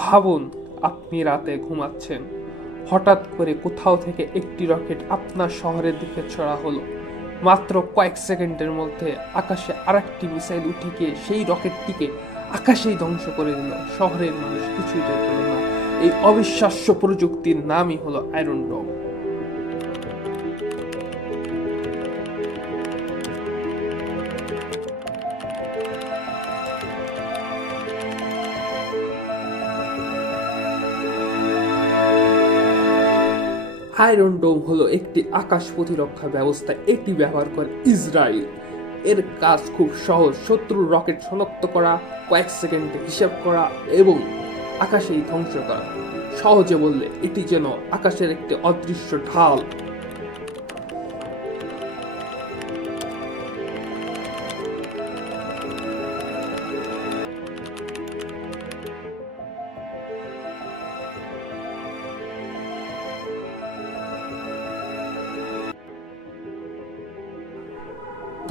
ভাবুন, আপনি রাতে ঘুমাচ্ছেন, হঠাৎ করে কোথাও থেকে একটি রকেট আপনার শহরের দিকে ছোড়া হলো। মাত্র কয়েক সেকেন্ডের মধ্যে আকাশে আরেকটি মিসাইল উঠে গিয়ে সেই রকেটটিকে আকাশেই ধ্বংস করে দিল। শহরের মানুষ কিছুই টের পেল না। এই অবিশ্বাস্য প্রযুক্তির নামই হলো আয়রন ডোম। আয়রন ডোম হলো একটি আকাশ প্রতিরক্ষা ব্যবস্থা। এটি ব্যবহার করে ইসরায়েল। এর কাজ খুব সহজ: শত্রুর রকেট শনাক্ত করা, কয়েক সেকেন্ডে হিসাব করা এবং আকাশেই ধ্বংস করা। সহজে বললে এটি যেন আকাশের একটি অদৃশ্য ঢাল।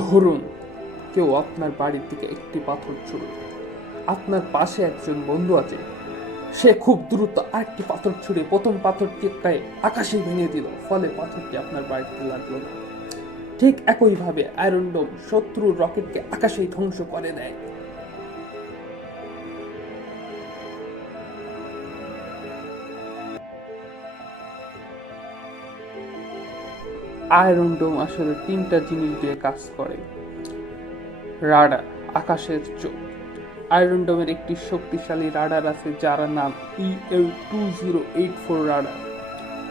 ধরুন কেউ আপনার বাড়ির দিকে একটি পাথর ছুড়ল। আপনার পাশে একজন বন্ধু আছে, সে খুব দ্রুত আরেকটি পাথর ছুড়ে প্রথম পাথরটিকে আকাশে ভেঙে দিল, ফলে পাথরটি আপনার বাড়িতে লাগলো না। ঠিক একইভাবে আয়রন ডোম শত্রুর রকেটকে আকাশেই ধ্বংস করে দেয়। আয়রন ডোম আসলে তিনটা জিনিস দিয়ে কাজ করে: রাডার, আকাশের চোখ। আয়রন ডোমের একটি শক্তিশালী রাডার আছে যার নাম EM-2084 রাডার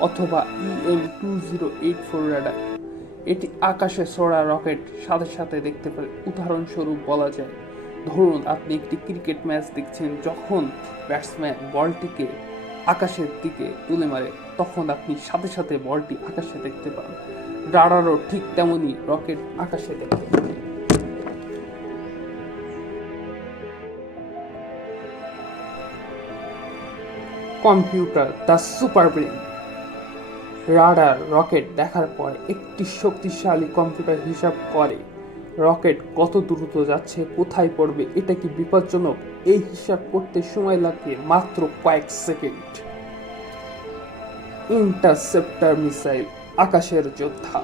অথবা EM-2084 রাডার। এটি আকাশে ছোড়া রকেট সাথে সাথে দেখতে পারে। উদাহরণস্বরূপ বলা যায়, ধরুন আপনি একটি ক্রিকেট ম্যাচ দেখছেন, যখন ব্যাটসম্যান বলটিকে আকাশের দিকে তুলে মারে তখন আপনি সাথে সাথে বলটি আকাশে দেখতে পান। রাডারও ঠিক তেমনই রকেট আকাশে দেখতে পারে। Computer the super brain. Radar rocket দেখার পর একটি শক্তিশালী কম্পিউটার হিসাব করে রকেট কত দ্রুত যাচ্ছে, কোথায় পড়বে, এটা কি বিপজ্জনক। এই হিসাব করতে সময় লাগে মাত্র কয়েক সেকেন্ড। ইন্টারসেপ্টর মিসাইল, আকাশের যোদ্ধা।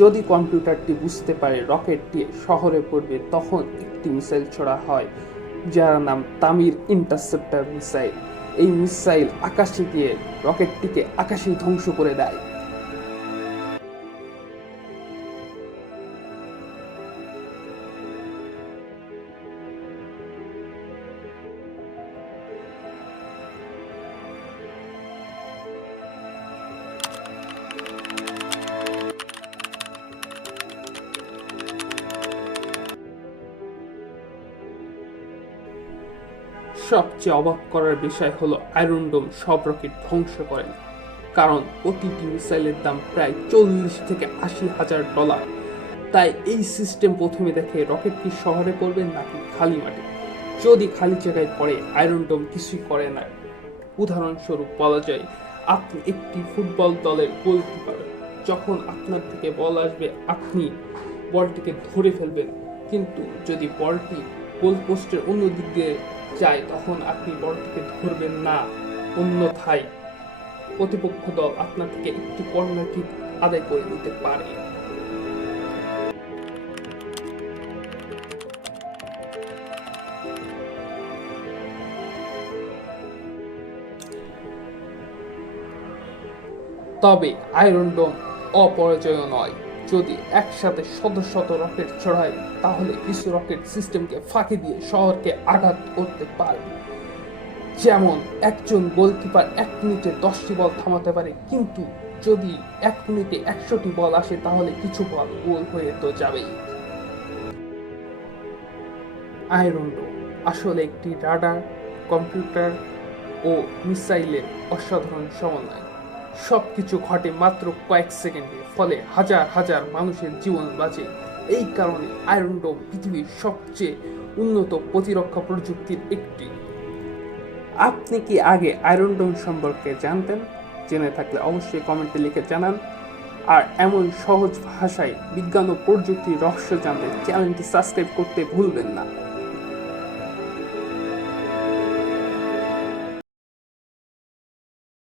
যদি কম্পিউটারটি বুঝতে পারে রকেটটি শহরে পড়বে, তখন একটি মিসাইল ছোড়া হয় যার নাম তামির ইন্টারসেপ্টর মিসাইল। এই মিসাইল আকাশে গিয়ে রকেটটিকে আকাশেই ধ্বংস করে দেয়। সবচেয়ে অবাক করার বিষয় হলো আয়রন ডোম সব রকেট ধ্বংস করে না, কারণ প্রতিটি মিসাইলের দাম প্রায় 40 থেকে 80 হাজার ডলার। তাই এই সিস্টেম প্রথমে দেখে রকেট কি শহরে পড়বে নাকি খালি মাঠে। যদি খালি জায়গায় পড়ে, আয়রন ডোম কিছুই করে না। উদাহরণস্বরূপ বলা যায়, আপনি একটি ফুটবল দলের গোলকিপার। যখন আপনার থেকে বল আসবে, আপনি বলটিকে ধরে ফেলবেন, কিন্তু যদি বলটি গোল পোস্টের অন্য দিক দিয়ে যায় তখন আপনি বলটিকে ধরবেন না। অন্যথায় প্রতিপক্ষ দল আপনার থেকে একটি কর্নার কিক আদায় করে নিতে পারে। তবে আয়রন ডোম অপরাজেয় নয়। যদি একসাথে শত শত রকেট ছড়ায়, তাহলে কিছু রকেট সিস্টেমকে ফাঁকি দিয়ে শহরকে আঘাত করতে পারে। যেমন একজন গোলকিপার 1 মিনিটে 10টি বল থামাতে পারে, কিন্তু যদি 1 মিনিটে 100টি বল আসে তাহলে কিছু বল গোল হয়ে তো যাবেই। আয়রন ডোম আসলে একটি রাডার, কম্পিউটার ও মিসাইলের অসাধারণ সমন্বয়। সবকিছু ঘটে মাত্র কয়েক সেকেন্ডে, ফলে হাজার হাজার মানুষের জীবন বাঁচে। এই কারণে আয়রন ডোম পৃথিবীর সবচেয়ে উন্নত প্রতিরক্ষা প্রযুক্তির একটি। আপনি কি আগে আয়রন ডোম সম্পর্কে জানতেন? জেনে থাকলে অবশ্যই কমেন্টে লিখে জানান। আর এমন সহজ ভাষায় বিজ্ঞান ও প্রযুক্তির রহস্য জানতে চ্যানেলটি সাবস্ক্রাইব করতে ভুলবেন না।